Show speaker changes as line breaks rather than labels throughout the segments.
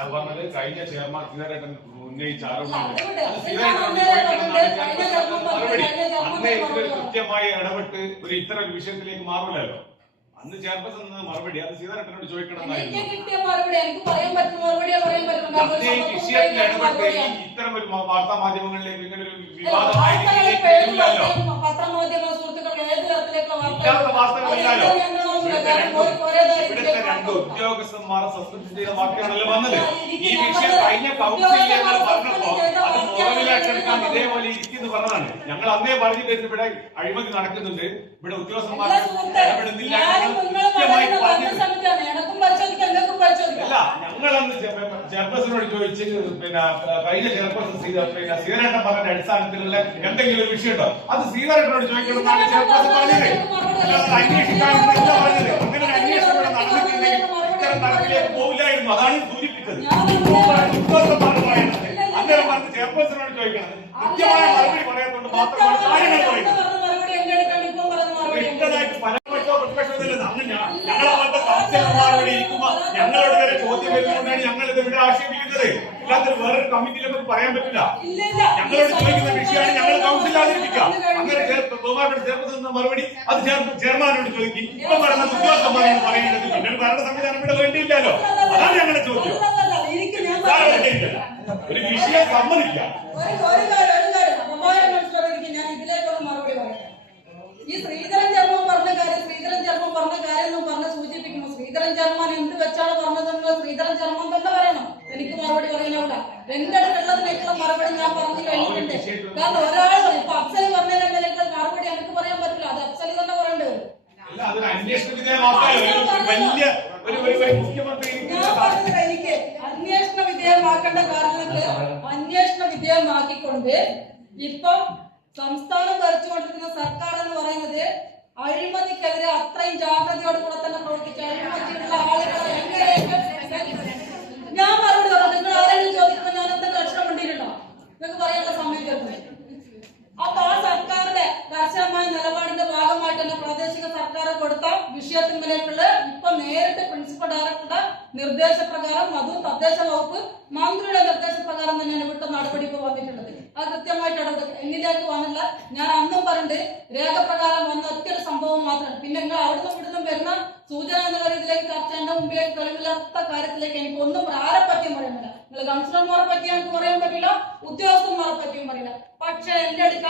ഞാൻ പറഞ്ഞത് കഴിഞ്ഞ ചെയർമാൻ സീതാരേട്ടൻ ഉന്നയിച്ച ആരോപണം കൃത്യമായി ഇടപെട്ട് ഒരു ഇത്തരം ഒരു വിഷയത്തിലേക്ക് മാറില്ലല്ലോ അന്ന് ചെയർപേഴ്സൺ മറുപടി അത് സീതാരട്ടനോട്
ചോദിക്കണം
വിഷയത്തിൽ ഇടപെട്ട് ഇത്തരം ഒരു വാർത്താ മാധ്യമങ്ങളിലേക്ക് ഇങ്ങനെ ഒരു വിവാദമായ രീതിയിലേക്ക് വാർത്തകളില്ലല്ലോ ഇവിടുത്തെ രണ്ട് സസ്പെൻഡ് ചെയ്ത വാക്യങ്ങളിൽ വന്നത്? ഈ വിഷയം കഴിഞ്ഞ കൗൺസിൽ ഞങ്ങൾ പറഞ്ഞപ്പോ അത് മുറവിലാക്കെടുക്കാൻ ഇതേപോലെ ഇരിക്കുന്നു പറഞ്ഞതാണ്. ഞങ്ങൾ അന്നേ പറഞ്ഞിട്ട് ഇവിടെ അഴിമതി നടക്കുന്നുണ്ട്. ഇവിടെ ഉദ്യോഗസ്ഥന്മാർ ഇടപെടുന്നില്ല കൃത്യമായി പറഞ്ഞു അന്ന് ചെയർപേഴ്സണോട് ചോദിച്ച് പിന്നെ കഴിഞ്ഞ ചെയർപേഴ്സൺ പിന്നെ സീതാരേട്ടൻ പറഞ്ഞ അടിസ്ഥാനത്തിലുള്ള എന്തെങ്കിലും ഒരു വിഷയം ഉണ്ടോ അത് സീതാരേട്ടനോട് ചോദിക്കണമെന്നാണ് ചെയർപേഴ്സൺ പറഞ്ഞത് അന്വേഷിക്കാനെന്നല്ല പറഞ്ഞത് അങ്ങനെ ഒരു അന്വേഷണം ഇവിടെ നടന്നിട്ടുണ്ടെങ്കിൽ ഇത്തരം തരത്തിലേക്ക് പോവില്ലായിരുന്നു. അതാണ് സൂചിപ്പിച്ചത്. പറയുന്നത് അന്നേരം പറഞ്ഞ് ചെയർപേഴ്സണോട് ചോദിക്കണം. കൃത്യമായ മറുപടി പറയാത്തതുകൊണ്ട് മാത്രമാണ് കാര്യങ്ങൾ ചോദിക്കുന്നത്
പറഞ്ഞ മറുപടി എന്റെ അടുത്താണ് ഇപ്പോൾ പറഞ്ഞ മറുപടി എന്റെ
വ്യക്തമായിട്ട് പലപക്ഷോ പ്രതിപക്ഷത്തില്ല അന്ന് ഞാൻ ഞങ്ങളെ പോലത്തെ കൗൺസിലർമാർ ഇവിടെ ഇരിക്കുമ്പോ ഞങ്ങളോട് വരെ ചോദ്യം വരുന്നതുകൊണ്ടാണ് ഞങ്ങൾ ഇത് ഇവിടെ ആക്ഷേപിക്കുന്നത് കമ്മിറ്റിയിൽ നമുക്ക് പറയാൻ പറ്റില്ല. ഞങ്ങളോട് ചോദിക്കുന്ന വിഷയമാണ് ഞങ്ങൾ കൗൺസിലിൽ അവതരിപ്പിക്കുക അങ്ങനെ ചേർ- ചേർത്ത് നിന്ന മറുപടി അത് ചെയർമാനോട് ചോദിക്കും. ഇപ്പൊ പറയുന്ന ഉദ്യോഗസ്ഥന്മാരോട് പറയേണ്ടത് പിന്നെ ഭരണ സംവിധാനം ഇവിടെ വേണ്ടിയില്ലല്ലോ. അതാണ് ഞങ്ങളുടെ ചോദ്യം. ഒരു വിഷയം സമ്മതിക്കാം
ഈ ശ്രീധരൻ ചർമ്മം പറഞ്ഞ കാര്യം ശ്രീധരൻ ചർമ്മം പറഞ്ഞ കാര്യം എന്ന് പറഞ്ഞ് സൂചിപ്പിക്കുന്നു. ശ്രീധരൻ ചർമ്മൻ എന്ത് വെച്ചാണ് പറഞ്ഞതെന്ന് ശ്രീധരൻ ചർമ്മം തന്നെ എനിക്ക് മറുപടി പറയാനവിടെ എന്റെ അടുത്തുള്ളതിലേക്കുള്ള മറുപടി ഞാൻ പറഞ്ഞു കഴിഞ്ഞിട്ടുണ്ട്. കാരണം ഒരാൾ ഇപ്പൊ അഫ്സൽ പറഞ്ഞതിനേക്കാൾ മറുപടി എനിക്ക് പറയാൻ പറ്റില്ല. അത് അഫ്സൽ തന്നെ പറയേണ്ടി?
അല്ല അതൊരു അന്വേഷണ വിധേയമാക്കാലോ വലിയ ഒരു ഒരു ഒരു മുഖ്യമന്ത്രി
ഞാൻ
ഇരിക്കുന്ന
പറഞ്ഞത് എനിക്ക് അന്വേഷണ വിധേയമാക്കേണ്ട കാര്യങ്ങൾക്ക് അന്വേഷണ വിധേയമാക്കിക്കൊണ്ട് ഇപ്പം സംസ്ഥാനം ഭരിച്ചുകൊണ്ടിരിക്കുന്ന സർക്കാർ എന്ന് പറയുന്നത് അഴിമതിക്കെതിരെ അത്രയും ജാഗ്രതയോട് കൂടെ തന്നെ പ്രവർത്തിച്ചു അഴിമതിയുള്ള ആളുകളെ എങ്ങനെയൊക്കെ ഞാൻ മറുപടി പറഞ്ഞു നിങ്ങൾ ആരെങ്കിലും ചോദിക്കുമ്പോൾ ഞാൻ എന്തെങ്കിലും അക്ഷരം കൊണ്ടിട്ടുണ്ടോ നിങ്ങൾക്ക് പറയാനുള്ള സമയം അപ്പൊ ആ സർക്കാരിന്റെ കർശനമായ നിലപാടിന്റെ ഭാഗമായിട്ട് തന്നെ പ്രാദേശിക സർക്കാർ കൊടുത്ത വിഷയത്തിന്മേലേക്കുള്ള ഇപ്പൊ നേരിട്ട് പ്രിൻസിപ്പൽ ഡയറക്ടറുടെ നിർദ്ദേശപ്രകാരം അതും തദ്ദേശ വകുപ്പ് മന്ത്രിയുടെ നിർദ്ദേശപ്രകാരം തന്നെയാണ് വിട്ട നടപടി ഇപ്പൊ വന്നിട്ടുള്ളത്. അത് കൃത്യമായിട്ട് ഇടപെട്ട് എന്നിലേക്ക് വന്നില്ല. ഞാൻ അന്നും പറഞ്ഞിട്ട് രേഖപ്രകാരം വന്ന ഒറ്റ സംഭവം മാത്രമാണ്. പിന്നെ നിങ്ങൾ അവിടുന്ന് ഇവിടുന്ന് വരുന്ന സൂചന എന്നുള്ള രീതിയിലേക്ക് ചർച്ച എന്റെ മുമ്പിലേക്ക് കാര്യത്തിലേക്ക് എനിക്ക് ഒന്നും ആരെ പറ്റിയും പറയുന്നില്ല. നിങ്ങൾ കൗൺസിലർമാരെ പറ്റി എനിക്ക് പറയാൻ പറ്റില്ല ഉദ്യോഗസ്ഥന്മാരെ പറ്റിയും പറയില്ല. പക്ഷെ എന്റെ അടുക്ക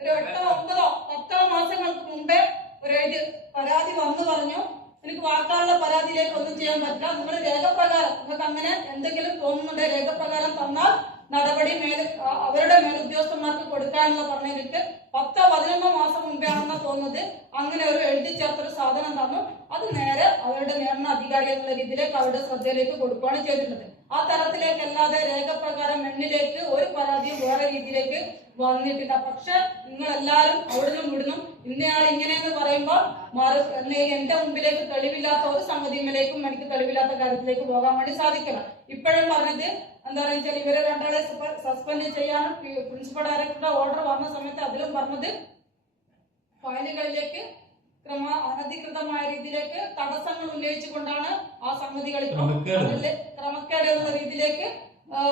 ഒരു എട്ടോ ഒമ്പതോ പത്തോ മാസങ്ങൾക്ക് മുമ്പേ ഒരു ഇത് പരാതി വന്നു പറഞ്ഞു. എനിക്ക് വാക്കാലുള്ള പരാതിയിലേക്ക് ഒന്നും ചെയ്യാൻ പറ്റില്ല. നിങ്ങൾ രേഖപ്രകാരം നിങ്ങൾക്ക് അങ്ങനെ എന്തെങ്കിലും തോന്നുന്നുണ്ടോ? രേഖപ്രകാരം തന്നാൽ നടപടി മേൽ അവരുടെ മേൽ ഉദ്യോഗസ്ഥന്മാർക്ക് കൊടുക്കാനുള്ള പറഞ്ഞിട്ട് പത്തോ പതിനൊന്നോ മാസം മുമ്പേ ആണെന്ന് തോന്നുന്നത്. അങ്ങനെ ഒരു എഴുതി ചേർത്തൊരു സാധനം തന്നു. അത് നേരെ അവരുടെ നിയമന അധികാരി എന്നുള്ള രീതിയിലേക്ക് അവരുടെ ശ്രദ്ധയിലേക്ക് കൊടുക്കുകയാണ് ചെയ്തിട്ടുള്ളത്. ആ തരത്തിലേക്ക് അല്ലാതെ രേഖപ്രകാരം മണ്ണിലേക്ക് ഒരു പരാതിയും വേറെ രീതിയിലേക്ക് വന്നിട്ടില്ല. പക്ഷെ നിങ്ങൾ എല്ലാവരും അവിടുന്നും ഇവിടുന്നും ഇന്നയാൾ ഇങ്ങനെയെന്ന് പറയുമ്പോൾ എന്റെ മുമ്പിലേക്ക് തെളിവില്ലാത്ത ഒരു സംഗതിയിലേക്കും എനിക്ക് തെളിവില്ലാത്ത കാര്യത്തിലേക്ക് പോകാൻ വേണ്ടി സാധിക്കണം. ഇപ്പോഴും പറഞ്ഞത് എന്താ പറയുക ഇവരെ രണ്ടാളെ സസ്പെൻഡ് ചെയ്യാനും പ്രിൻസിപ്പൽ ഡയറക്ടറുടെ ഓർഡർ വന്ന സമയത്ത് അതിലും പറഞ്ഞത് ഫയലുകളിലേക്ക് ക്രമ അനധികൃതമായ രീതിയിലേക്ക് തടസ്സങ്ങൾ ഉന്നയിച്ചുകൊണ്ടാണ് ആ സംഗതികൾ ഇപ്പോൾ
ക്രമക്കേട്.
എന്നുള്ള രീതിയിലേക്ക്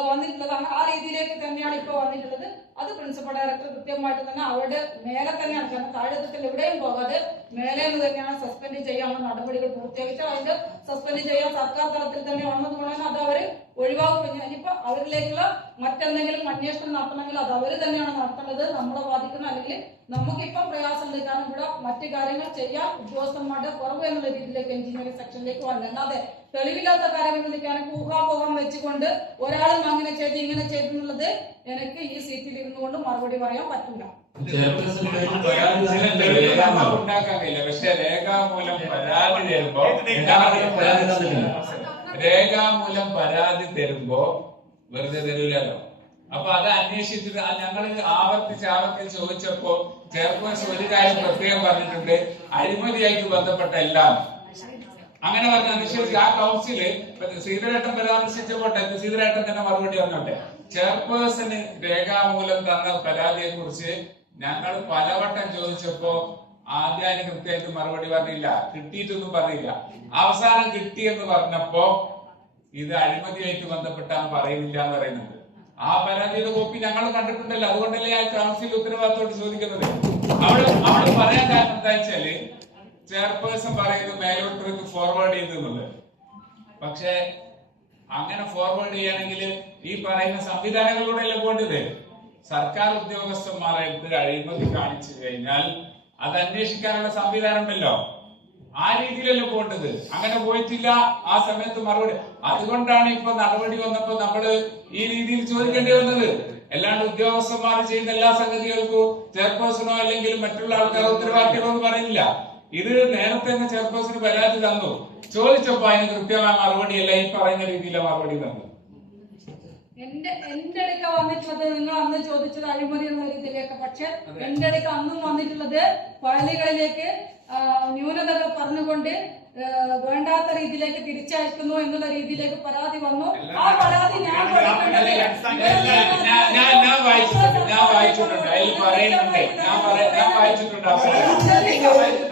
വന്നിട്ടുള്ളതാണ് ആ രീതിയിലേക്ക് തന്നെയാണ് ഇപ്പോൾ വന്നിട്ടുള്ളത് അത് പ്രിൻസിപ്പൽ ഡയറക്ടർ കൃത്യമായിട്ട് തന്നെ അവരുടെ മേലെ തന്നെയാണ് കാരണം താഴെത്തട്ടിൽ എവിടെയും പോകാതെ മേലെ നിന്ന് തന്നെയാണ് സസ്പെൻഡ് ചെയ്യാനുള്ള നടപടികൾ പൂർത്തീകരിച്ചത് അവർക്ക് സസ്പെൻഡ് ചെയ്യാൻ സർക്കാർ തലത്തിൽ തന്നെ വന്നത് കൊണ്ടാണ് അത് അവർ ഒഴിവാക്കും ഇനിയിപ്പോ അവരിലേക്കുള്ള മറ്റെന്തെങ്കിലും അന്വേഷണം നടത്തണമെങ്കിൽ അത് അവർ തന്നെയാണ് നടത്തേണ്ടത് നമ്മളെ ബാധിക്കുന്ന അല്ലെങ്കിൽ നമുക്കിപ്പം പ്രയാസമുണ്ട് കാരണം ഇവിടെ മറ്റു കാര്യങ്ങൾ ചെയ്യാൻ ഉദ്യോഗസ്ഥന്മാരുടെ കുറവ് എന്നുള്ള രീതിയിലേക്ക് എഞ്ചിനീയറിംഗ് സെക്ഷനിലേക്ക് വന്നത് അല്ലാതെ തെളിവില്ലാത്ത കാര്യം എന്നതിലേക്ക് എനിക്ക് ഊഹാപോഹം വെച്ചുകൊണ്ട് ഒരാളും അങ്ങനെ ചെയ്ത് ഇങ്ങനെ ചെയ്തു എന്നുള്ളത് എനിക്ക് ഈ സീറ്റിൽ ഇരുന്നു കൊണ്ട് മറുപടി പറയാൻ
പറ്റൂല. ഉണ്ടാക്കാൻ കഴിയില്ല പക്ഷെ രേഖാമൂലം പരാതി തരുമ്പോ
രേഖാമൂലം പരാതി തന്നിട്ടില്ല.
രേഖാമൂലം പരാതി തരുമ്പോ വെറുതെ തരൂലല്ലോ. അപ്പൊ അത് അന്വേഷിച്ചിട്ട് ഞങ്ങൾ ആവർത്തിച്ച് ആവർത്തിച്ച് ചോദിച്ചപ്പോ ചെയർപേഴ്സൺ ഒരു കാര്യം പ്രത്യേകം പറഞ്ഞിട്ടുണ്ട്. അഴിമതിയായിട്ട് ബന്ധപ്പെട്ട എല്ലാം അങ്ങനെ പറഞ്ഞ അനുസരിച്ച് ആ കൗൺസിൽ സീതരേട്ടൻ പരാമർശിച്ചപ്പോട്ടെ സീതരേട്ടൻ തന്നെ മറുപടി പറഞ്ഞോട്ടെ. ചെയർപേഴ്സന് രേഖാമൂലം തന്ന പരാതിയെ കുറിച്ച് ഞങ്ങൾ പലവട്ടം ചോദിച്ചപ്പോ ആദ്യം കൃത്യമായിട്ട് മറുപടി പറഞ്ഞില്ല. കിട്ടിയിട്ടൊന്നും പറഞ്ഞില്ല. അവസാനം കിട്ടിയെന്ന് പറഞ്ഞപ്പോ ഇത് അഴിമതിയായിട്ട് ബന്ധപ്പെട്ടാണ് പറയുന്നില്ല എന്ന് പറയുന്നുണ്ട്. ആ പരാതിയുടെ കോപ്പി ഞങ്ങൾ കണ്ടിട്ടുണ്ടല്ലോ. അതുകൊണ്ടല്ലേ ആ കൗൺസിൽ ഉത്തരവാദിത്തോട് ചോദിക്കുന്നത്. അവൾ അവൾ പറയാൻ കാരണം എന്താ വെച്ചാൽ ചെയർപേഴ്സൺ പറയുന്നത് മേലോട്ടേക്ക് ഫോർവേഡ് ചെയ്തെന്നുള്ളത് പക്ഷേ അങ്ങനെ ഫോർവേഡ് ചെയ്യണമെങ്കിൽ ഈ പറയുന്ന സംവിധാനങ്ങളിലൂടെ അല്ല പോകേണ്ടത്? സർക്കാർ ഉദ്യോഗസ്ഥന്മാരായിട്ട് അഴിമതി കാണിച്ചു കഴിഞ്ഞാൽ അത് അന്വേഷിക്കാനുള്ള സംവിധാനം ഉണ്ടല്ലോ. ആ രീതിയിലല്ല പോകേണ്ടത്? അങ്ങനെ പോയിട്ടില്ല ആ സമയത്ത് മറുപടി. അതുകൊണ്ടാണ് ഇപ്പൊ നടപടി വന്നപ്പോ നമ്മൾ ഈ രീതിയിൽ ചോദിക്കേണ്ടി വന്നത്. അല്ലാണ്ട് ഉദ്യോഗസ്ഥന്മാർ ചെയ്യുന്ന എല്ലാ സംഗതികൾക്കും ചെയർപേഴ്സണോ അല്ലെങ്കിൽ മറ്റുള്ള ആൾക്കാർ ഉത്തരവാദിത്തമോ എന്ന് പറയുന്നില്ല. ഇത് നേരത്തെ തന്നെ ചെയർപേഴ്സൺ പരാതി തന്നു. ചോദിച്ചപ്പോ അതിന് കൃത്യമായ മറുപടി അല്ല ഈ പറയുന്ന രീതിയിലെ മറുപടി തന്നു.
എന്റെ എന്റെ അടുക്ക വന്നിട്ടുള്ളത് നിങ്ങൾ അന്ന് ചോദിച്ചത് അഴിമതി എന്ന രീതിയിലേക്ക്. പക്ഷെ എന്റെ അടുക്ക അന്നും വന്നിട്ടുള്ളത് ഫയലുകളിലേക്ക് ആ, ന്യൂനതകൾ പറഞ്ഞുകൊണ്ട് വേണ്ടാത്ത രീതിയിലേക്ക് തിരിച്ചയക്കുന്നു എന്നുള്ള രീതിയിലേക്ക് പരാതി വന്നു. ആ പരാതി ഞാൻ കൊടുക്കുന്നത്
ഞാൻ ഞാൻ ഞാൻ വായിച്ചിട്ടുണ്ട് ഞാൻ വായിച്ചിട്ടുണ്ട് അതിൽ പറയുന്നുണ്ട് ഞാൻ പറയാ ഞാൻ വായിച്ചിട്ടുണ്ട് ആ പരാതി.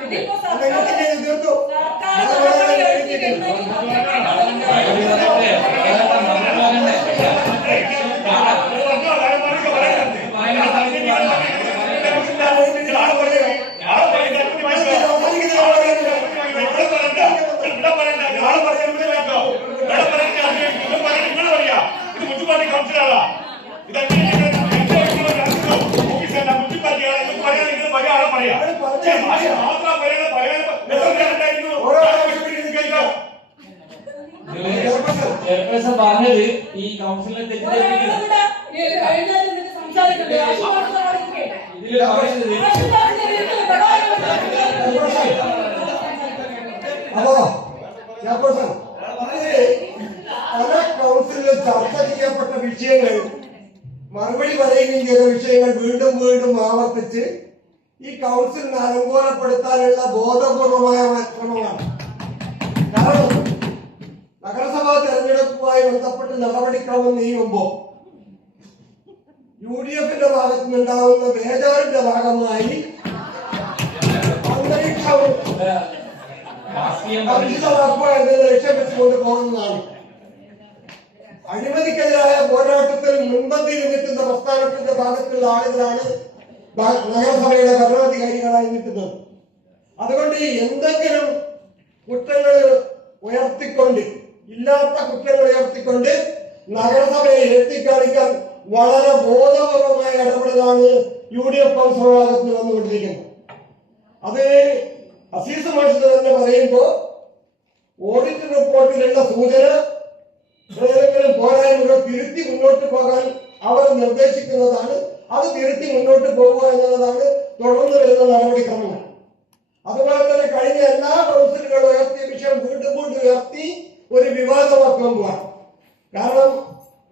ഇതിപ്പോ സർക്കാർ സർക്കാർ നടപടി എടുത്തിട്ടുണ്ടെങ്കിൽ
മറുപടി പറയട്ടെ. കേരളം മറുപടി പറയണ്ടേ?
ചെയർപേഴ്സൺ പറഞ്ഞത് ഈ കൗൺസിലിനെ തെറ്റിദ്ധരിപ്പിക്കുന്നു.
കൗൺസിലിൽ ചർച്ച ചെയ്യപ്പെട്ട വിഷയങ്ങൾ മറുപടി പറയുകയും ചെയ്ത വിഷയങ്ങൾ വീണ്ടും വീണ്ടും ആവർത്തിച്ച് ഈ കൗൺസിലിനെ അനുകൂലപ്പെടുത്താനുള്ള ബോധപൂർവമായ ശ്രമമാണ് കാരണം നഗരസഭാ തെരഞ്ഞെടുപ്പുമായി ബന്ധപ്പെട്ട് നടപടിക്രമം നീങ്ങുമ്പോൾ യു ഡി എഫിന്റെ ഭാഗത്തു നിന്നുണ്ടാവുന്ന ബേജാറിന്റെ ഭാഗമായി അന്തരീക്ഷം ലക്ഷ്യം വെച്ചുകൊണ്ട് പോകുന്നതാണ്. അഴിമതിക്കെതിരായ പോരാട്ടത്തിൽ മുൻപന്തിയിൽ നിൽക്കുന്ന പ്രസ്ഥാനത്തിന്റെ ഭാഗത്തുള്ള ആളുകളാണ് നഗരസഭയുടെ ഭരണാധികാരികളായി നിൽക്കുന്നത്. അതുകൊണ്ട് എന്തെങ്കിലും കുറ്റങ്ങൾ ഉയർത്തിക്കൊണ്ട് ഇല്ലാത്ത കുറ്റങ്ങൾ ഉയർത്തിക്കൊണ്ട് നഗരസഭയെ എത്തിക്കാണിക്കാൻ വളരെ ബോധപൂർവമായ ഇടപെടലാണ് യു ഡി എഫ് കൗൺസിൽ ഭാഗത്ത് നിന്ന് വന്നുകൊണ്ടിരിക്കുന്നത്. അത് അസീസ് മനുഷ്യർ തന്നെ പറയുമ്പോ ഓഡിറ്റ് റിപ്പോർട്ടിലുള്ള സൂചന ഏതെങ്കിലും പോരായ്മകൾ തിരുത്തി മുന്നോട്ട് പോകാൻ അവർ നിർദ്ദേശിക്കുന്നതാണ്. അത് തിരുത്തി മുന്നോട്ട് പോകുക എന്നുള്ളതാണ് തുടർന്ന് വരുന്ന നടപടിക്രമങ്ങൾ. അതുപോലെ തന്നെ കഴിഞ്ഞ എല്ലാ കൗൺസിലുകളും ഉയർത്തിയ വിഷയം വീണ്ടും വീണ്ടും ഉയർത്തി ഒരു വിവാദമാക്കാൻ പോവാൻ കാരണം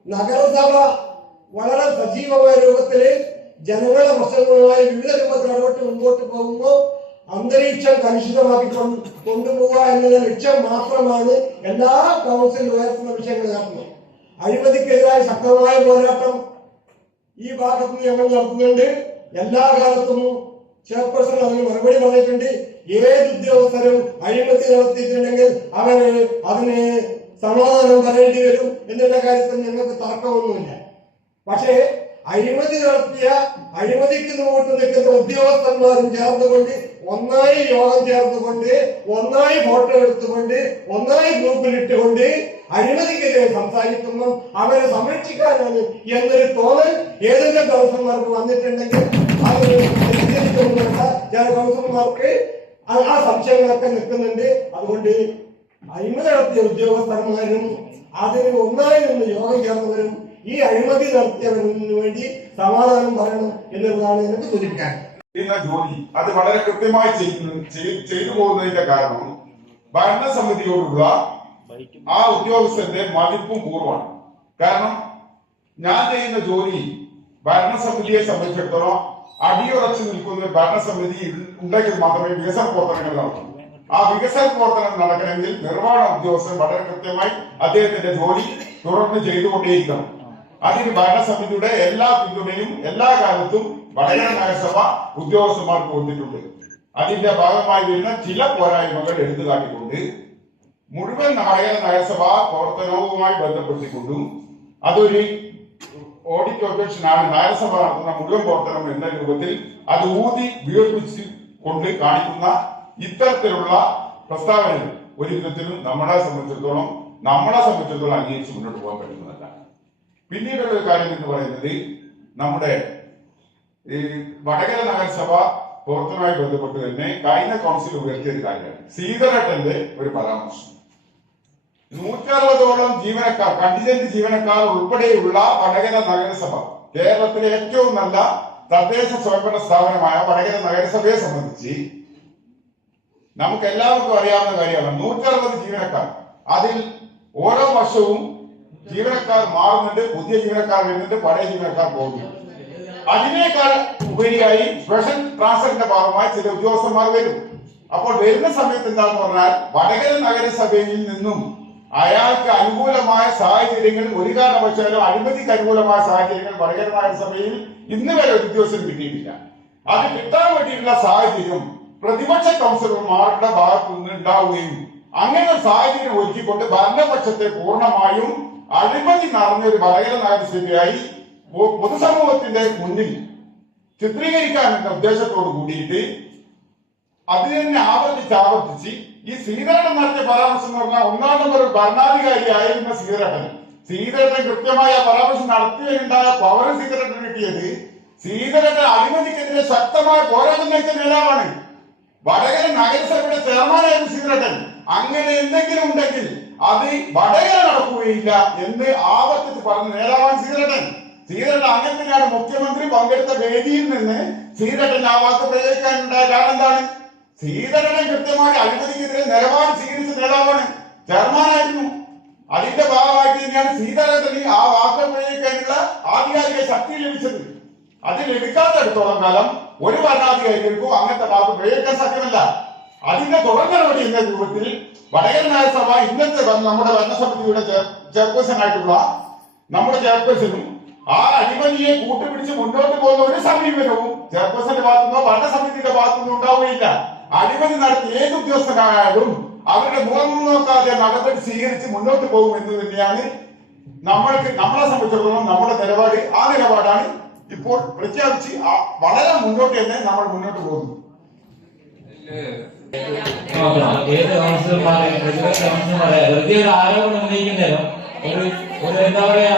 നഗരസഭ വളരെ സജീവമായ രൂപത്തിൽ ജനങ്ങളെ പ്രശ്നങ്ങളുമായി വിവിധ രൂപത്തിൽ ഇടപെട്ട് മുമ്പോട്ട് പോകുമ്പോൾ അന്തരീക്ഷം കലുഷിതമാക്കി കൊണ്ട് കൊണ്ടുപോവുക എന്നുള്ള ലക്ഷ്യം മാത്രമാണ് എല്ലാ കൗൺസിൽ ഉയർത്തുന്ന വിഷയങ്ങൾ നടത്തുന്നത്. അഴിമതിക്കെതിരായ ശക്തമായ പോരാട്ടം ഈ ഭാഗത്ത് ഞങ്ങൾ നടത്തുന്നുണ്ട്. എല്ലാ കാലത്തും ചെയർപേഴ്സൺ അതിന് മറുപടി പറഞ്ഞിട്ടുണ്ട്. ഏത് ഉദ്യോഗസ്ഥരും അഴിമതി നടത്തിയിട്ടുണ്ടെങ്കിൽ അവന് അതിന് സമാധാനം പറയേണ്ടി വരും എന്നുള്ള കാര്യത്തിൽ ഞങ്ങൾക്ക് തർക്കമൊന്നുമില്ല. പക്ഷേ അഴിമതി നടത്തിയ അഴിമതിക്ക് മുമ്പോട്ട് നിൽക്കുന്ന ഉദ്യോഗസ്ഥന്മാരും ചേർന്നുകൊണ്ട് ഒന്നായി യോഗം ചേർന്നുകൊണ്ട് ഒന്നായി ഫോട്ടോ എടുത്തുകൊണ്ട് ഒന്നായി ഗ്രൂപ്പിലിട്ടുകൊണ്ട് അഴിമതിക്കെതിരെ സംസാരിക്കുന്നു അവരെ സംരക്ഷിക്കാനാണ് എന്നൊരു തോന്നൽ ഏതെങ്കിലും കൗൺസിലർമാർക്ക് വന്നിട്ടുണ്ടെങ്കിൽ ചില കൗൺസിലർമാർക്ക് ആ സംശയങ്ങളൊക്കെ നിൽക്കുന്നുണ്ട്. അതുകൊണ്ട് അഴിമതി നടത്തിയ ഉദ്യോഗസ്ഥന്മാരും അതിന് ഒന്നായി നിന്ന് യോഗം ചേർന്നവരും ഈ അഴിമതി നടത്തിയവരിന് വേണ്ടി സമാധാനം പറയണം എന്നുള്ളതാണ് എനിക്ക് സൂചിപ്പിക്കാൻ.
ജോലി അത് വളരെ കൃത്യമായി ചെയ്തു പോകുന്നതിന്റെ കാരണം ഭരണസമിതിയോടുള്ള ആ ഉദ്യോഗസ്ഥന്റെ മതിപ്പും പൂർവമാണ്. കാരണം ഞാൻ ചെയ്യുന്ന ജോലി ഭരണസമിതിയെ സംബന്ധിച്ചിടത്തോളം അടിയുറച്ചു നിൽക്കുന്ന ഭരണസമിതി ഉണ്ടെങ്കിൽ മാത്രമേ വികസന പ്രവർത്തനങ്ങൾ നടക്കൂ. ആ വികസന പ്രവർത്തനം നടക്കണമെങ്കിൽ നിർവഹണ ഉദ്യോഗസ്ഥൻ വളരെ കൃത്യമായി അദ്ദേഹത്തിന്റെ ജോലി തുടർന്ന് ചെയ്തുകൊണ്ടേയിരിക്കണം. അതിന് ഭരണസമിതിയുടെ എല്ലാ പിന്തുണയും എല്ലാ കാലത്തും വടകര നഗരസഭ ഉദ്യോഗസ്ഥന്മാർക്ക് കൊടുത്തിട്ടുണ്ട്. അതിന്റെ ഭാഗമായി വരുന്ന ചില പോരായ്മകൾ എടുത്തു കാട്ടിക്കൊണ്ട് മുഴുവൻ വടകര നഗരസഭ പ്രവർത്തനവുമായി ബന്ധപ്പെടുത്തിക്കൊണ്ടും അതൊരു ഓഡിറ്റ് നഗരസഭ നടത്തുന്ന മുഴുവൻ പ്രവർത്തനം എന്ന രൂപത്തിൽ അത് ഊതി വീർപ്പിച്ച് കൊണ്ട് കാണിക്കുന്ന ഇത്തരത്തിലുള്ള പ്രസ്താവനകൾ ഒരു വിധത്തിലും നമ്മളെ സംബന്ധിച്ചിടത്തോളം നമ്മളെ സംബന്ധിച്ചിടത്തോളം അംഗീകരിച്ച് മുന്നോട്ട് പോകാൻ പറ്റുന്നതല്ല പിന്നീടുള്ള ഒരു കാര്യം എന്ന് പറയുന്നത് നമ്മുടെ ഈ വടകര നഗരസഭ പ്രവർത്തനവുമായി ബന്ധപ്പെട്ട് തന്നെ കഴിഞ്ഞ കൗൺസിൽ ഉയർത്തിയ ഒരു കാര്യമാണ്. സീതരട്ടന്റെ ഒരു പരാമർശം. നൂറ്ററുപതോളം ജീവനക്കാർ കണ്ടിജന്റ് ജീവനക്കാർ ഉൾപ്പെടെയുള്ള വടകര നഗരസഭ കേരളത്തിലെ ഏറ്റവും നല്ല തദ്ദേശ സ്വയംഭരണ സ്ഥാപനമായ വടകര നഗരസഭയെ സംബന്ധിച്ച് നമുക്ക് എല്ലാവർക്കും അറിയാവുന്ന കാര്യമാണ്. നൂറ്ററുപത് ജീവനക്കാർ അതിൽ ഓരോ വർഷവും ജീവനക്കാർ മാറുന്നുണ്ട് പുതിയ ജീവനക്കാർ വരുന്നുണ്ട് പഴയ ജീവനക്കാർ പോകുന്നു. അതിനേക്കാൾ ഉപരിയായി സ്പെഷ്യൽ ട്രാൻസ്ഫറിന്റെ ഭാഗമായി ചില ഉദ്യോഗസ്ഥന്മാർ വരും. അപ്പോൾ വരുന്ന സമയത്ത് എന്താന്ന് പറഞ്ഞാൽ വടകര നഗരസഭയിൽ നിന്നും അയാൾക്ക് അനുകൂലമായ സാഹചര്യങ്ങൾ ഒരു കാരണവശാലും അഴിമതിക്ക് അനുകൂലമായ സാഹചര്യങ്ങൾ വടകര നഗരസഭയിൽ ഇന്ന് വരെ ഒരു ഉദ്യോഗസ്ഥന് കിട്ടിയിട്ടില്ല. അത് കിട്ടാൻ വേണ്ടിയിട്ടുള്ള സാഹചര്യം പ്രതിപക്ഷ കൗൺസിലർമാരുടെ ഭാഗത്തു നിന്ന് ഉണ്ടാവുകയും അങ്ങനെ സാഹചര്യം ഒരുക്കിക്കൊണ്ട് ഭരണപക്ഷത്തെ പൂർണമായും അഴിമതി നിറഞ്ഞൊരു ഒരു ബലഹീനമായ സ്ഥിതിയായി പൊതുസമൂഹത്തിന്റെ മുന്നിൽ ചിത്രീകരിക്കാൻ ഉദ്ദേശത്തോട് കൂടിയിട്ട് അതിനെ തന്നെ ആവർത്തിച്ച് ആവർത്തിച്ച് ഈ ശ്രീധരൻ നടത്തിയ പരാമർശം എന്ന് പറഞ്ഞാൽ ഒന്നാം നമ്പർ ഭരണാധികാരിയായിരുന്ന സീതരട്ടൻ സീതരട്ടൻ കൃത്യമായ പരാമർശം നടത്തിയതിനുണ്ടായ പവർ സീതരട്ടൻ കിട്ടിയത് സീതരട്ടൻ അഴിമതിക്കെതിരെ ശക്തമായ പോരാട്ടം നയിക്കുന്ന നേതാവാണ്. വടകര നഗരസഭയുടെ ചെയർമാനായിരുന്നു സീതരട്ടൻ അങ്ങനെ എന്തെങ്കിലും ഉണ്ടെങ്കിൽ അത് വടകര നടക്കുകയില്ല എന്ന് ആവർത്തിച്ച് പറഞ്ഞ നേതാവാണ് ശ്രീധരൻ. ശ്രീധരൻ അങ്ങനെ തന്നെയാണ് മുഖ്യമന്ത്രി പങ്കെടുത്ത വേദിയിൽ നിന്ന് ശ്രീധരൻ ആ വാക്ക് പ്രയോഗിക്കാനുണ്ടായ കാരണം എന്താണ്? ശ്രീധരനെ കൃത്യമായി അഴിമതിക്കെതിരെ നിലപാട് സ്വീകരിച്ച നേതാവാണ് ചെയർമാനായിരുന്നു അതിന്റെ ഭാഗമായിട്ട് തന്നെയാണ് ശ്രീധരന് ആ വാക്ക് പ്രയോഗിക്കാനുള്ള ആധികാരിക ശക്തി ലഭിച്ചത്. അത് ലഭിക്കാത്തടത്തോളം കാലം ഒരു ഭരണാധികാരികൾക്കും അങ്ങനത്തെ വാക്ക് പ്രയോഗിക്കാൻ സാധ്യമല്ല. അതിന്റെ തുടർ നടപടി എന്ന രൂപത്തിൽ വടകര നഗരസഭ ഇന്നത്തെ നമ്മുടെ ഭരണസമിതിയുടെ ചെയർ- ചെയർപേഴ്സൺ ആയിട്ടുള്ള നമ്മുടെ ചെയർപേഴ്സണും ആ അഴിമതിയെ കൂട്ടുപിടിച്ച് മുന്നോട്ട് പോകുന്ന ഒരു സമീപനവും ചെയർപേഴ്സന്റെ ഭാഗത്തുനിന്നോ ഭരണസമിതിയുടെ ഭാഗത്തുനിന്നോ ഉണ്ടാവുകയില്ല. അഴിമതി നടത്തി ഏത് ഉദ്യോഗസ്ഥനായാലും അവരുടെ മുഖം നോക്കാതെ നടപടി സ്വീകരിച്ച് മുന്നോട്ട് പോകും എന്ന് തന്നെയാണ് നമ്മൾക്ക് നമ്മളെ സംബന്ധിച്ചിടത്തോളം നമ്മുടെ നിലപാട് ആ നിലപാടാണ് ഇപ്പോൾ പ്രഖ്യാപിച്ച് വളരെ മുന്നോട്ട് തന്നെ നമ്മൾ മുന്നോട്ട് പോകുന്നു.
നോക്കണം. ഏത് കൗൺസിലർമാരെ പ്രതിപക്ഷ കൗൺസിലർമാരെ വെറുതെ ഒരു ആരോപണം ഒരു ഒരു എന്താ പറയാ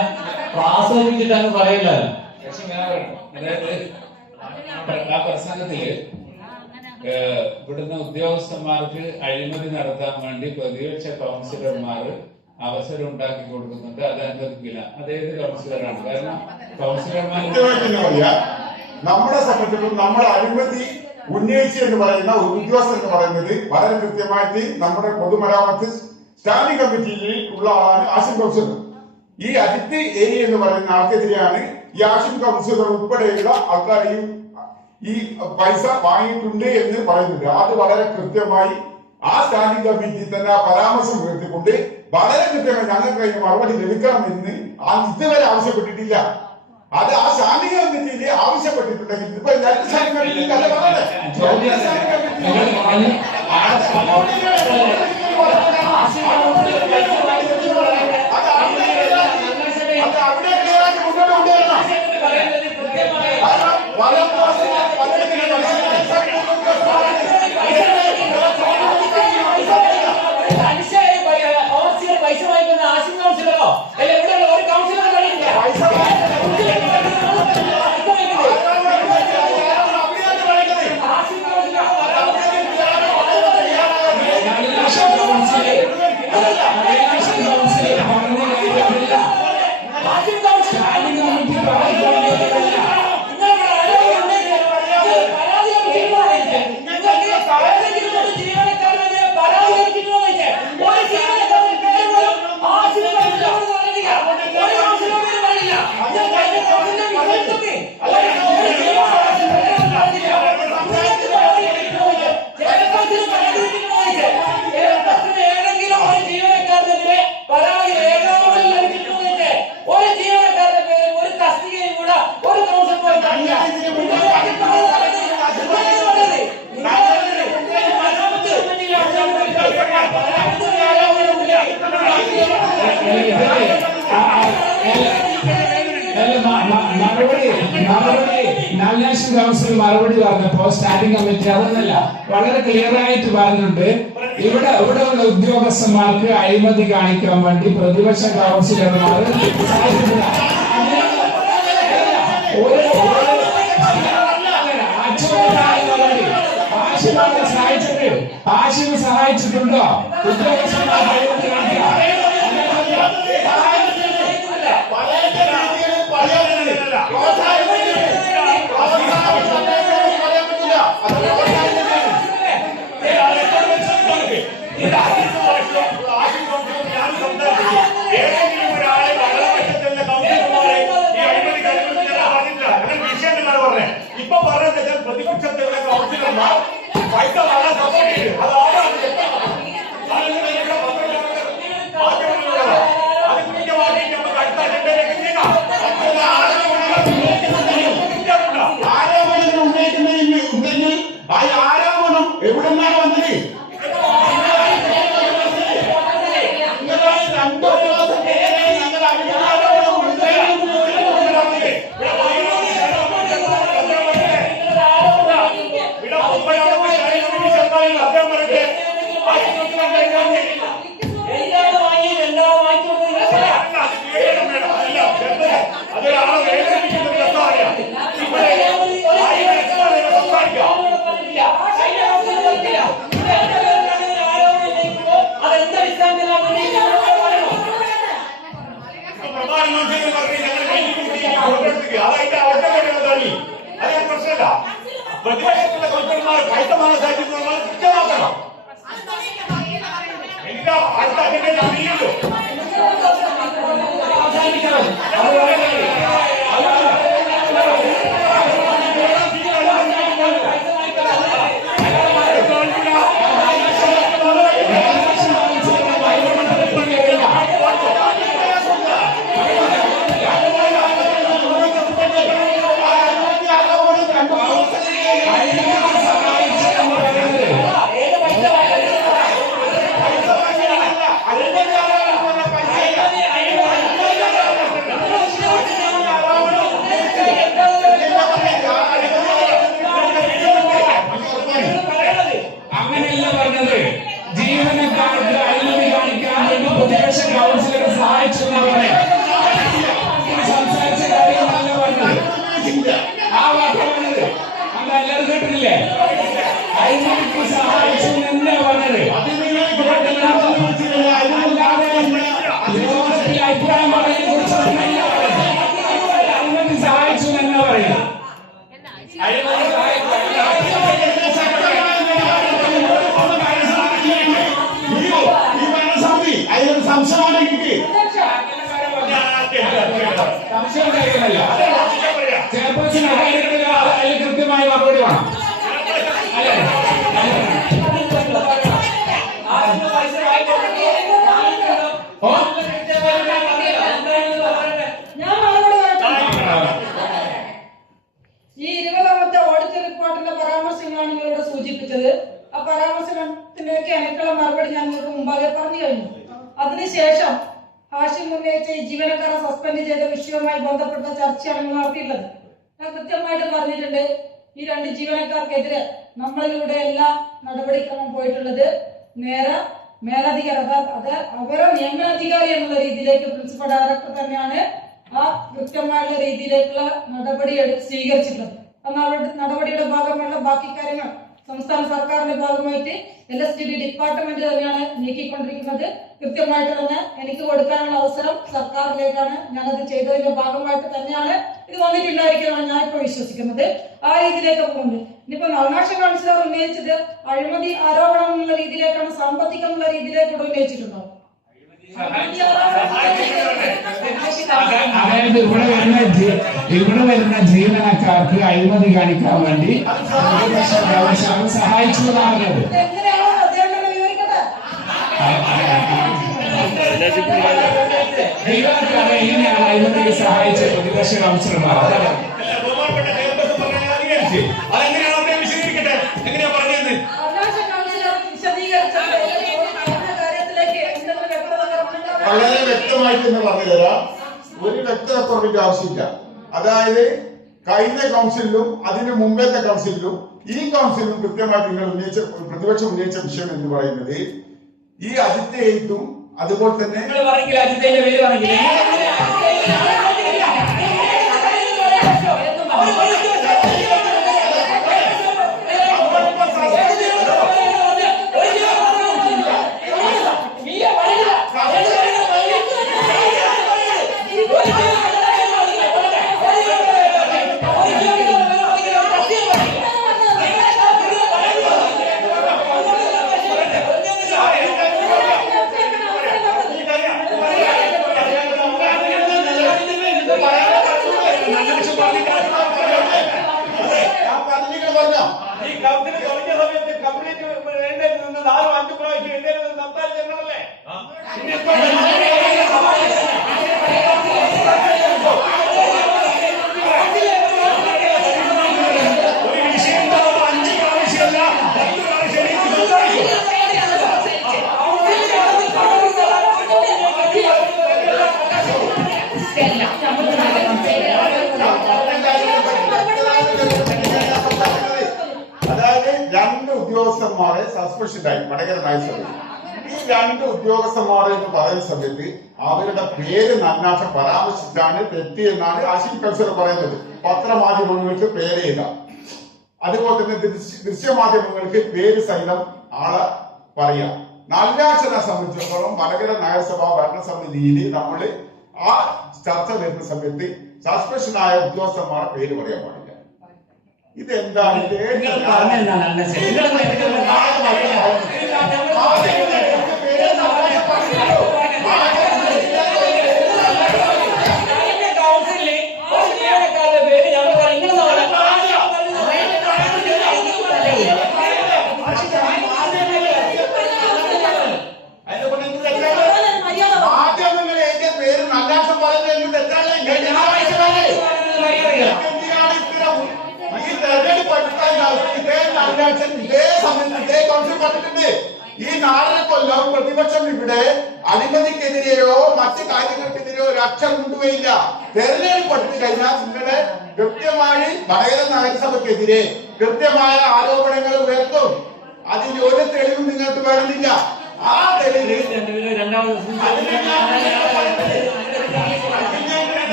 ആസ്വദിച്ചിട്ടാണ് പറയില്ലല്ലോ
പക്ഷെ ഞാൻ പറയട്ടെ. അതായത് പ്ര- ആ പ്രസംഗത്തിൽ ഏഹ്, ഇവിടുന്ന് ഉദ്യോഗസ്ഥന്മാർക്ക് അഴിമതി നടത്താൻ വേണ്ടി പ്രതിപക്ഷ കൗൺസിലർമാർ അവസരം ഉണ്ടാക്കി കൊടുക്കുന്നുണ്ട്. അത് അനുവദിക്കില്ല അതേത് കൗൺസിലറാണ് കാരണം കൗൺസിലർമാർ
നമ്മുടെ സംബന്ധിച്ചിടത്തോളം നമ്മുടെ അഴിമതി ഉന്നയിച്ചു എന്ന് പറയുന്ന ഒരു ഉദ്യോഗസ്ഥൻ എന്ന് പറയുന്നത് വളരെ കൃത്യമായിട്ട് നമ്മുടെ പൊതുമരാമത്ത് സ്റ്റാൻഡിംഗ് കമ്മിറ്റിയിൽ ഉള്ള ആളാണ് ആസിം കൗൺസിലർ. ഈ അജിത്ത് ഏരി എന്ന് പറയുന്ന ആൾക്കെതിരെയാണ് ഈ ആഷിം കൗൺസിലർ ഉൾപ്പെടെയുള്ള ആൾക്കാർ ഈ ഈ പൈസ വാങ്ങിയിട്ടുണ്ട് എന്ന് പറയുന്നത് അത് വളരെ കൃത്യമായി ആ സ്റ്റാൻഡിംഗ് കമ്മിറ്റി തന്നെ പരാമർശം ഉയർത്തിക്കൊണ്ട് വളരെ കൃത്യമായി ഞങ്ങൾക്ക് അതിന് മറുപടി ആ ഇതുവരെ ആവശ്യപ്പെട്ടിട്ടില്ല. അത് ആ സ്റ്റാൻഡിംഗ് കമ്മിറ്റിയിൽ ആവശ്യപ്പെട്ടിട്ടുണ്ടെങ്കിൽ ഇപ്പൊ രണ്ട് സ്റ്റാൻഡിംഗ് കമ്മിറ്റി സ്റ്റാൻഡിംഗ് കമ്മിറ്റി അത് അവിടെ മുന്നോട്ട് കൊണ്ടുവരണം പല പ്രാവശ്യം
അഴിമതി കാണിക്കാൻ വേണ്ടി പ്രതിപക്ഷ കൗൺസിലർമാർ സഹായിച്ചിട്ടില്ല. ഒരു- ഒരു- ആശിമാണ് സഹായിച്ചത് ആശിമ് സഹായിച്ചിട്ടുണ്ടോ ഉദ്യോഗസ്ഥന്മാർക്ക്
മുമ്പാകെ പറഞ്ഞു കഴിഞ്ഞു. അതിനുശേഷം ഹാഷിം ഉന്നയിച്ച ജീവനക്കാരെ സസ്പെൻഡ് ചെയ്ത വിഷയവുമായി ബന്ധപ്പെട്ട ചർച്ചയാണ് നടത്തിയിട്ടുള്ളത്. ഞാൻ കൃത്യമായിട്ട് പറഞ്ഞിട്ടുണ്ട് ഈ രണ്ട് ജീവനക്കാർക്കെതിരെ നമ്മളിലൂടെ എല്ലാ നടപടിക്രമം പോയിട്ടുള്ളത് നേരെ മേലധികാരി അതാ- അവരെ നിയമനാധികാരി എന്നുള്ള രീതിയിലേക്ക് പ്രിൻസിപ്പൽ ഡയറക്ടർ തന്നെയാണ് ആ കൃത്യമായുള്ള രീതിയിലേക്കുള്ള നടപടി സ്വീകരിച്ചിട്ടുള്ളത്. ആ നടപടി- നടപടിയുടെ ഭാഗമായുള്ള ബാക്കി കാര്യങ്ങൾ സംസ്ഥാന സർക്കാരിന്റെ ഭാഗമായിട്ട് എൽ എസ് ഡി ഡിപ്പാർട്ട്മെന്റ് തന്നെയാണ് നീക്കിക്കൊണ്ടിരിക്കുന്നത്. കൃത്യമായിട്ട് തന്നെ എനിക്ക് കൊടുക്കാനുള്ള അവസരം സർക്കാരിലേക്കാണ് ഞാനത് ചെയ്തതിന്റെ ഭാഗമായിട്ട് തന്നെയാണ് ഇത് വന്നിട്ടുണ്ടായിരിക്കുന്നതാണ് ഞാൻ ഇപ്പോൾ വിശ്വസിക്കുന്നത്. ആ രീതിയിലേക്ക് പോകുന്നത് ഇനിയിപ്പോ നവനാശ കൗൺസിലർ ഉന്നയിച്ചത് അഴിമതി ആരോപണം എന്നുള്ള രീതിയിലേക്കാണ് സാമ്പത്തികം എന്നുള്ള രീതിയിലേക്ക് ഉന്നയിച്ചിട്ടുണ്ടോ?
അതായത് ഇവിടെ വരുന്ന ഇവിടെ വരുന്ന ജീവനക്കാർക്ക് അഴിമതി കാണിക്കാൻ വേണ്ടി സഹായിച്ചു എന്നാണ് ജീവനക്കാരെ എങ്ങനെയാണ് അഴിമതിക്ക് പ്രതിപക്ഷ കൗൺസിലർമാർ.
അതെങ്ങനെയാണ് വിശദീകരിക്കട്ടെ എങ്ങനെയാ പറഞ്ഞത്
വളരെ വ്യക്തമായിട്ട് എന്ന് പറഞ്ഞു തരാം ഒരു വ്യക്തത കുറവിന്റെ ആവശ്യമില്ല. അതായത് കഴിഞ്ഞ കൗൺസിലിലും അതിന് മുമ്പത്തെ കൗൺസിലിലും ഈ കൗൺസിലിലും കൃത്യമായിട്ട് നിങ്ങൾ ഉന്നയിച്ച പ്രതിപക്ഷം ഉന്നയിച്ച വിഷയം എന്ന് പറയുന്നത് ഈ അജിത് എയ്ത്തും അതുപോലെ തന്നെ സസ്പെൻഷനായി വടകര നഗരസഭയിൽ ഈ രണ്ട് ഉദ്യോഗസ്ഥന്മാർ എന്ന് പറയുന്ന സമയത്ത് അവരുടെ പേര് നന്നാക്ക പരാമർശിച്ചാണ് തെറ്റി എന്നാണ് കൽസർ പറയുന്നത്. പത്രമാധ്യമങ്ങൾക്ക് പേരേയില്ല അതുപോലെ തന്നെ ദൃശ്യ ദൃശ്യമാധ്യമങ്ങൾക്ക് പേര് സഹിതം ആളെ പറയാം. നല്ലാശനെ സംബന്ധിച്ചിടത്തോളം വടകര നഗരസഭ ഭരണസമിതിയിൽ നമ്മൾ ആ ചർച്ച വരുന്ന സമയത്ത് സസ്പെൻഷനായ ഉദ്യോഗസ്ഥന്മാരുടെ പേര് പറയാൻ പാടില്ല. ഇതെന്താണ് ഇത്
നിങ്ങൾ പറഞ്ഞെന്താണ് അന്ന ശരി നിങ്ങൾ പറഞ്ഞത് നാളെ കൗൺസിലിൽ ഒരു ജീവനക്കാരുടെ പേര് ഞങ്ങൾ പറയും നിങ്ങൾ
അതിനെക്കൊണ്ട് എന്ത് തെറ്റാണ്? മാധ്യമങ്ങൾ എഴുതിയ പേര് നല്ലാക്ഷം പറയുന്നത് തെറ്റാണ് എന്തിനാണ് ഇത്തരം ഈ തെരഞ്ഞെടുപ്പ് അടുത്തായി നടത്തി ഇതേ നല്ലാക്ഷൻ ഇതേ സമയത്ത് ഇതേ കൗൺസിൽ പറഞ്ഞിട്ടുണ്ട് ഈ നാലര കൊല്ലം പ്രതിപക്ഷം ഇവിടെ അഴിമതിക്കെതിരെയോ മറ്റ് കാര്യങ്ങൾക്കെതിരെയോ ഒരു അക്ഷരം കൊണ്ടുപോയില്ല തെരഞ്ഞെടുപ്പ് അടുത്ത് കഴിഞ്ഞാൽ നിങ്ങളെ കൃത്യമായി വടകര നഗരസഭയ്ക്കെതിരെ കൃത്യമായ ആരോപണങ്ങൾ ഉയർത്തും. അതിന് ഒരു തെളിവും നിങ്ങൾക്ക് വേണമെന്നില്ല ആ തെളിവ്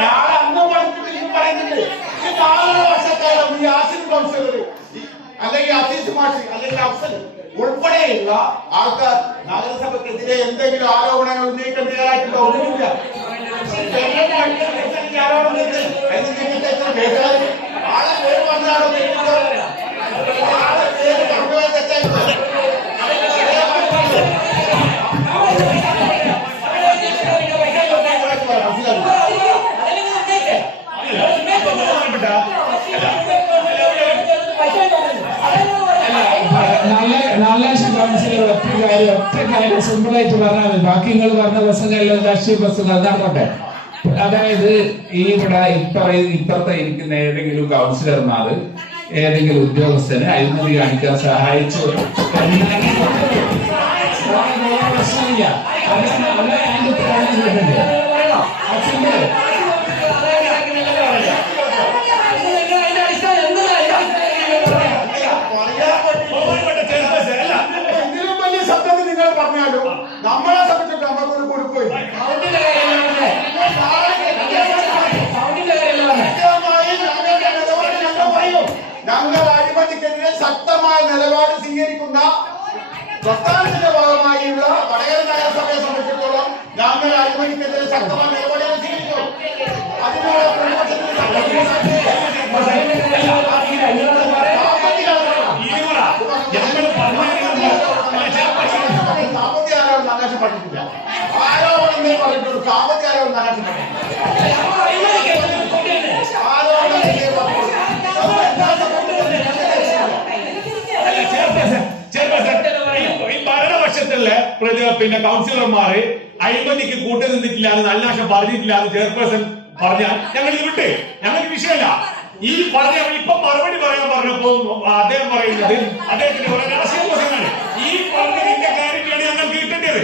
നാളെ അന്ന് പറയുന്നുണ്ട് നാലര വർഷക്കാലം ഈ ആസിഫ് കൗൺസിലർ അല്ലെങ്കിൽ അസീസ് മാഷി അല്ലെങ്കിൽ അഫ്സൽ ഉൾപ്പെടെയുള്ള ആൾക്കാർ നഗരസഭക്കെതിരെ എന്തെങ്കിലും ആരോപണങ്ങൾ ഉന്നയിക്കാൻ തയ്യാറായിട്ടുണ്ടോ? ഒന്നുമില്ല. ഈ ആരോപണത്തിൽ അതിന് നിങ്ങൾക്ക് എത്ര കേസായി ആളെ പേര് പറഞ്ഞാണോ തെറ്റുന്നത്? ആളെ പേര് പറഞ്ഞുപോയ തെറ്റായിട്ടുണ്ടോ?
നല്ല നല്ല കൗൺസിലർ ഒറ്റ കാര്യം ഒറ്റ കാര്യം സിമ്പിളായിട്ട് പറഞ്ഞാൽ മതി ബാക്കി നിങ്ങൾ പറഞ്ഞ പ്രസംഗമെല്ലാം രാഷ്ട്രീയ പ്രസംഗം നടന്നോട്ടെ
അതായത് ഈ ഇവിടെ ഇപ്പറ ഇപ്പുറത്തെ ഇരിക്കുന്ന ഏതെങ്കിലും കൗൺസിലർമാർ ഏതെങ്കിലും ഉദ്യോഗസ്ഥന് അഴിമതി കാണിക്കാൻ സഹായിച്ചു
പ്രശ്നമില്ല.
പ്രസ്ഥാനത്തിന്റെ ഭാഗമായുള്ള വടകര നഗരസഭയെ സംബന്ധിച്ചിടത്തോളം ഗവൺമെന്റ് അഴിമതിക്കെതിരെ ശക്തമായ നിലപാടുകൾ സ്വീകരിക്കും അതിനുള്ള പ്രമോഷത്തിന്
പിന്നെ കൗൺസിലർമാര് അഴിമതിക്ക് കൂട്ടി നിന്നിട്ടില്ല എന്ന് നല്ലാശം പറഞ്ഞിട്ടില്ല എന്ന് ചെയർപേഴ്സൺ പറഞ്ഞാൽ ഞങ്ങൾ ഇത് വിട്ടേ. ഞങ്ങൾക്ക് വിഷയമല്ല. ഈ പറഞ്ഞ ഇപ്പൊ മറുപടി പറയാൻ പറഞ്ഞപ്പോ അദ്ദേഹം പറയുന്നത് അദ്ദേഹത്തിന്റെ വളരെ ആശയമാണ് ഈ പറഞ്ഞതിന്റെ കാര്യങ്ങളാണ് ഞങ്ങൾ കേട്ടേണ്ടത്.